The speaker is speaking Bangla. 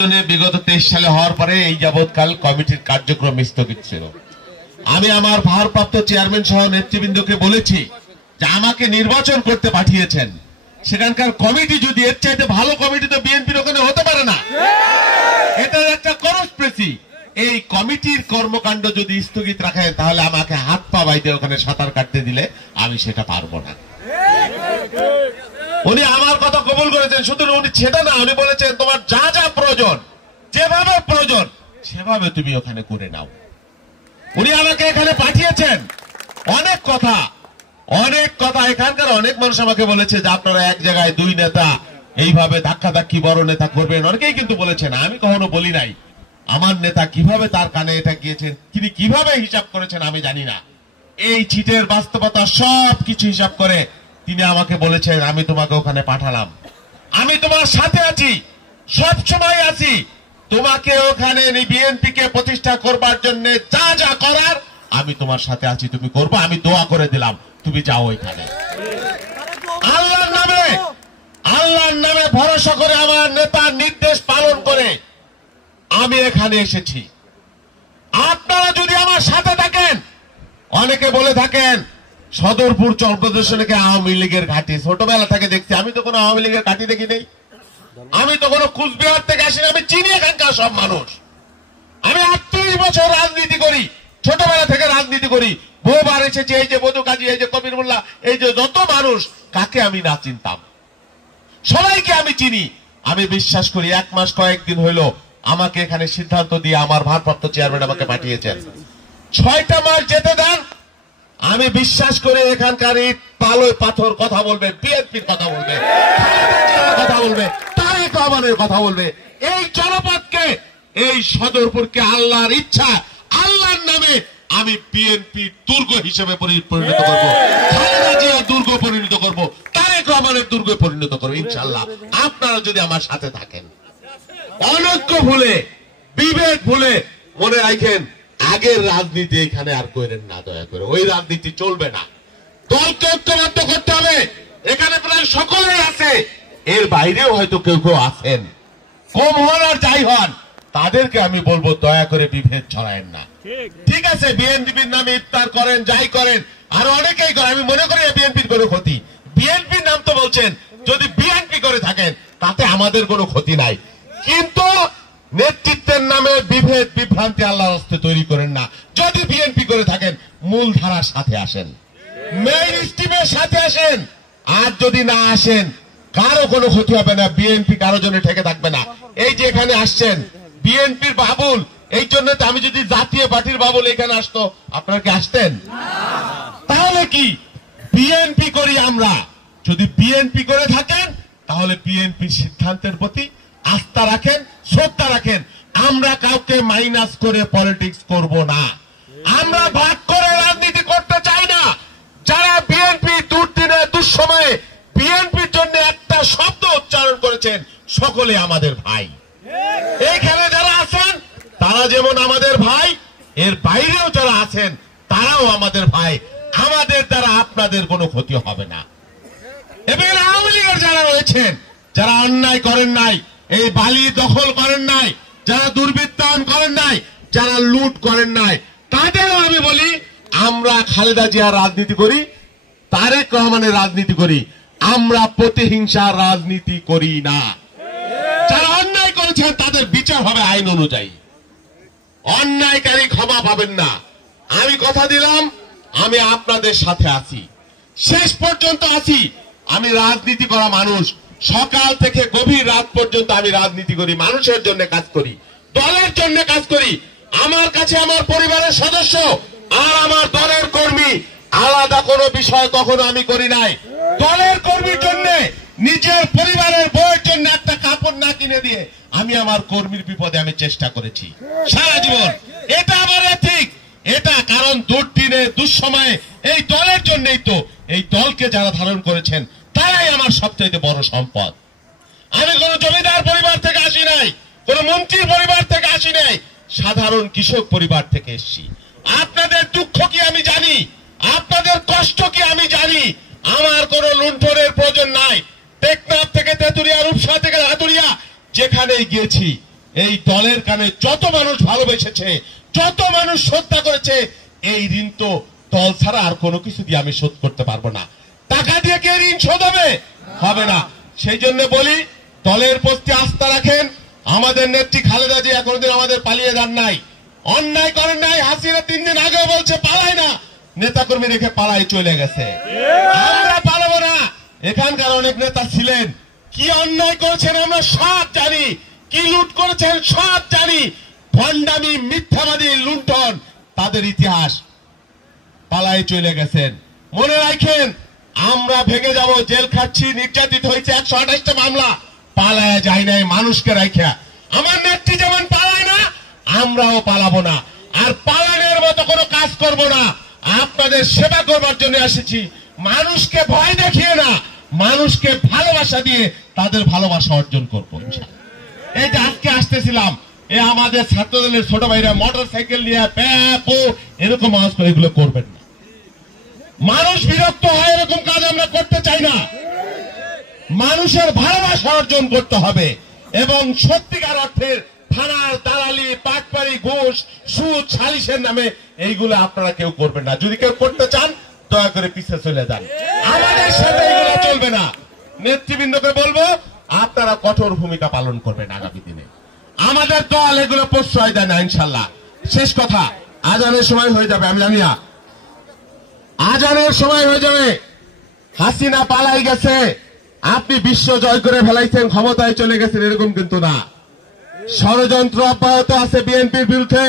বিগত 23 সালে হওয়ার পরে এই যাবৎকাল কমিটির কার্যক্রম স্থগিত ছিল। আমি আমার ভারপ্রাপ্ত চেয়ারম্যান সহ নেতৃবৃন্দকে বলেছি যে আমাকে নির্বাচন করতে পাঠিয়েছেন, সেখানকার কমিটি যদি এর চাইতে ভালো কমিটি তো বিএনপির ওখানে হতে পারে না। এটা একটা কনস্পিরেসি। এই কমিটির কর্মকাণ্ড যদি স্থগিত রাখেন তাহলে আমাকে হাত পা বাইতে ওখানে সাঁতার কাটতে দিলে আমি সেটা পারবো না। উনি আমার কথা কবুল করেছেন, শুধু উনি সেটা না, উনি বলেছেন তোমার যা যা প্রয়োজন, যেভাবে প্রয়োজন সেভাবে তুমি ওখানে করে নাও। উনি আমাকে এখানে পাঠিয়েছেন। অনেক কথা এখানকার অনেক মানুষ আমাকে বলেছে যে আপনারা এক জায়গায় দুই নেতা এইভাবে ধাক্কাধাক্কি বড় নেতা করবেন, অনেকেই কিন্তু বলেছেন। আমি কখনো বলি নাই। আমার নেতা কিভাবে তার কানে এটা গিয়েছেন, তিনি কিভাবে হিসাব করেছেন আমি জানি না। এই চিটের বাস্তবতা সবকিছু হিসাব করে তিনি আমাকে বলেছেন আমি তোমাকে ওখানে পাঠালাম, আমি তোমার সাথে আছি, সব সময় আছি, তোমাকে ওখানে বিএনপি কে প্রতিষ্ঠা করবার জন্য যা যা করার আমি তোমার সাথে আছি, তুমি করবে। আমি দোয়া করে দিলাম, তুমি যাও ওইখানে। আল্লাহর নামে ভরসা করে আমার নেতার নির্দেশ পালন করে আমি এখানে এসেছি। আপনারা যদি আমার সাথে থাকেন, অনেকে বলে থাকেন সদরপুর চর প্রদর্শনীকে আওয়ামী লীগের ঘাঁটি, ছোটবেলা থেকে দেখছি। আমি তো কোনো আওয়ামী লীগের ঘাঁটি দেখি নেই, আমি তো কোনো কুচবিহার থেকে আসি, আমি চিনি এখানকার সব মানুষ। আমি 38 বছর রাজনীতি করি, ছোটবেলা থেকে রাজনীতি করি, বহুবার এসেছি। এই যে মধু কাজী, এই যে কবির মোল্লা, এই যে যত মানুষ, কাকে আমি না চিনতাম, সবাইকে আমি চিনি। আমি বিশ্বাস করি 1 মাস কয়েকদিন হইল আমাকে এখানে সিদ্ধান্ত দিয়ে আমার ভারপ্রাপ্ত চেয়ারম্যান আমাকে পাঠিয়েছেন। 6টা মাস যেতে দেন, আমি বিশ্বাস করে এখানকার ইট পালয় পাথর কথা বলবে, বিএনপির কথা বলবে, কথা বলবে, তারেক রহমানের কথা বলবে। এই জনপদকে, এই সদরপুরকে আল্লাহর ইচ্ছা, আল্লাহর নামে আমি বিএনপি দুর্গ হিসেবে পরিণত করব, খালেদা জিয়া দুর্গ পরিণত করব, তারেক রহমানের দুর্গ পরিণত করব ইনশাআল্লাহ, আপনারা যদি আমার সাথে থাকেন। অনৈক্য ভুলে, বিভেদ ভুলে মনে রাখেন আগের রাজনীতি এখানে আর করেন না, দয়া করে। ওই রাজনীতি চলবে না। দলকে ঐক্যবদ্ধ করতে হবে। এখানে প্রায় সকলেই আছে, এর বাইরেও হয়তো কেউ কেউ আছেন, কম হন আর যাই হন, তাদেরকে আমি বলবো দয়া করে বিভেদ ছড়ায়েন না। ঠিক আছে, বিএনপির নামে ইফতার করেন, যাই করেন, আর অনেকেই করেন। আমি মনে করি বিএনপির কোনো ক্ষতি, বিএনপির নাম তো বলছেন, যদি বিএনপি করে থাকেন তাতে আমাদের কোনো ক্ষতি নাই। কিন্তু নেতৃত্বের নামে বিভেদ বিভ্রান্তি আল্লাহর হস্তে তৈরি করেন না। যদি বিএনপি করে থাকেন মূল ধারার সাথে আসেন, মেইন স্ট্রিমের সাথে আসেন। আর যদি না আসেন কারো কোনো ক্ষতি হবে না, বিএনপি কারো জন্য ঠেকে থাকবে না। এই যে এখানে আসছেন বিএনপির বাবুল, এই জন্য আমি যদি জাতীয় পার্টির বাবুল এখানে আসতো আপনারা কি আসতেন? তাহলে কি বিএনপি করি আমরা? যদি বিএনপি করে থাকেন তাহলে বিএনপির সিদ্ধান্তের প্রতি আস্থা রাখেন, শ্রদ্ধা রাখেন। আমরা কাউকে মাইনাস করে পলিটিক্স করব না, আমরা ভাগ করে রাজনীতি করতে চাই না। যারা বিএনপি দুর্দিনে দুঃসময়ে বিএনপির জন্য একটা শব্দ উচ্চারণ করেছেন সকলে আমাদের ভাই। এইখানে যারা আছেন তারা যেমন আমাদের ভাই, এর বাইরেও যারা আছেন তারাও আমাদের ভাই। আমাদের দ্বারা আপনাদের কোনো ক্ষতি হবে না। এবং আওয়ামী লীগের যারা রয়েছেন, যারা অন্যায় করেন নাই, এই বালি দখল করেন নাই, যারা দুর্বৃত্তায়ন করেন নাই, যারা লুট করেন নাই, তাদেরও আমি বলি আমরা খালেদা জিয়ার রাজনীতি করি, তারেক রহমানের রাজনীতি করি, আমরা প্রতিহিংসার রাজনীতি করি না। যারা অন্যায় করেছেন তাদের বিচার হবে আইন অনুযায়ী, অন্যায়কারী ক্ষমা পাবেন না। আমি কথা দিলাম আমি আপনাদের সাথে আছি, শেষ পর্যন্ত আছি। আমি রাজনীতি করা মানুষ, সকাল থেকে গভীর রাত পর্যন্ত আমি রাজনীতি করি, মানুষের জন্য কাজ করি, দলের জন্য কাজ করি। আমার কাছে আমার পরিবারের সদস্য আর আমার দলের কর্মী আলাদা কোনো বিষয় কখনো আমি করি নাই। দলের কর্মীর জন্য, নিজের পরিবারের বউয়ের জন্য একটা কাপড় না কিনে দিয়ে আমি আমার কর্মীর বিপদে আমি চেষ্টা করেছি সারা জীবন। এটা আমার ঠিক, এটা কারণ দুর্দিনে দুঃসময়ে এই দলের জন্যই তো, এই দলকে যারা ধারণ করেছেন তারাই আমার সবচেয়ে বড় সম্পদ। আমি কোন জমিদার পরিবার থেকে আসি নাই, কোন মন্ত্রীর পরিবার থেকে আসি নাই, সাধারণ কৃষক পরিবার থেকে এসেছি। আপনাদের দুঃখ কি আমি জানি, আপনাদের কষ্ট কি আমি জানি। আমার কোন লুণ্ঠনের প্রয়োজন নাই। টেকনাফ থেকে তেতুলিয়া, রূপসা থেকে হাতুড়িয়া যেখানেই গিয়েছি এই দলের কানে যত মানুষ ভালোবেসেছে, যত মানুষ শ্রদ্ধা করেছে, এই ঋণ তো দল ছাড়া আর কোনো কিছু দিয়ে আমি শোধ করতে পারবো না। টাকা দিয়ে কে ঋণ শোধ হবে? হবে না। সেই জন্য বলি, দলের প্রতি আস্থা রাখেন। আমাদের নেত্রী খালেদা জিয়া কোনোদিন আমাদের পালিয়ে যান নাই, অন্যায় করেন নাই। হাসিনা 3 দিন আগে বলছে পালায় না, নেতাকর্মী রেখে পালাই চলে গেছে। আমরা পালাবো না। এখানকার অনেক নেতা ছিলেন, কি অন্যায় করেছেন আমরা সব জানি, কি লুট করেছেন সব জানি। ভণ্ডামি, মিথ্যাবাদী, লুণ্ঠন, তাদের ইতিহাস। পালাই চলে গেছেন। মনে রাখেন, আমরা ভেঙে যাব, জেল খাচ্ছি, নির্যাতিত হয়েছে 128টা মামলা, পালায় যায় নাই মানুষকে রাখা। আমার নেত্রী যেমন পালায় না, আমরাও পালাবো না। আর পালানোর মতো কোনো কাজ করব না। আপনাদের সেবা করবার জন্য এসেছি। মানুষকে ভয় দেখিয়ে না, মানুষকে ভালোবাসা দিয়ে তাদের ভালোবাসা অর্জন করবো। এই যে আজকে আসতেছিলাম, আমাদের ছাত্রদলের ছোট ভাইরা মোটর সাইকেল নিয়ে এরকম আওয়াজ করে, এগুলো করবেন না। মানুষ বিরক্ত হয়, এরকম কাজ আমরা করতে চাই না। মানুষের ভালোবাসা অর্জন করতে হবে এবং সত্যিকার অর্থের থানার দালালি, পাটপাড়ি, ঘুষ, সুদ, সালিশের নামে এইগুলো আপনারা কেউ করবেন না। যদি কেউ করতে চান, দয়া করে পিছিয়ে চলে যান। আমাদের সাথে এগুলো চলবে না। নেতৃবৃন্দকে বলবো, আপনারা কঠোর ভূমিকা পালন করবেন আগামী দিনে। আমাদের দল এগুলো প্রশ্রয় দেয় না ইনশাল্লাহ। শেষ কথা, আজানের সময় হয়ে যাবে, আমি জানি না, আজানের সময় হয়ে যাবে। হাসিনা পালাই গেছে, আপনি বিশ্ব জয় করে ফেলাইছেন, ক্ষমতায় চলে গেছেন, এরকম কিন্তু না। ষড়যন্ত্র অব্যাহত আছে বিএনপির বিরুদ্ধে।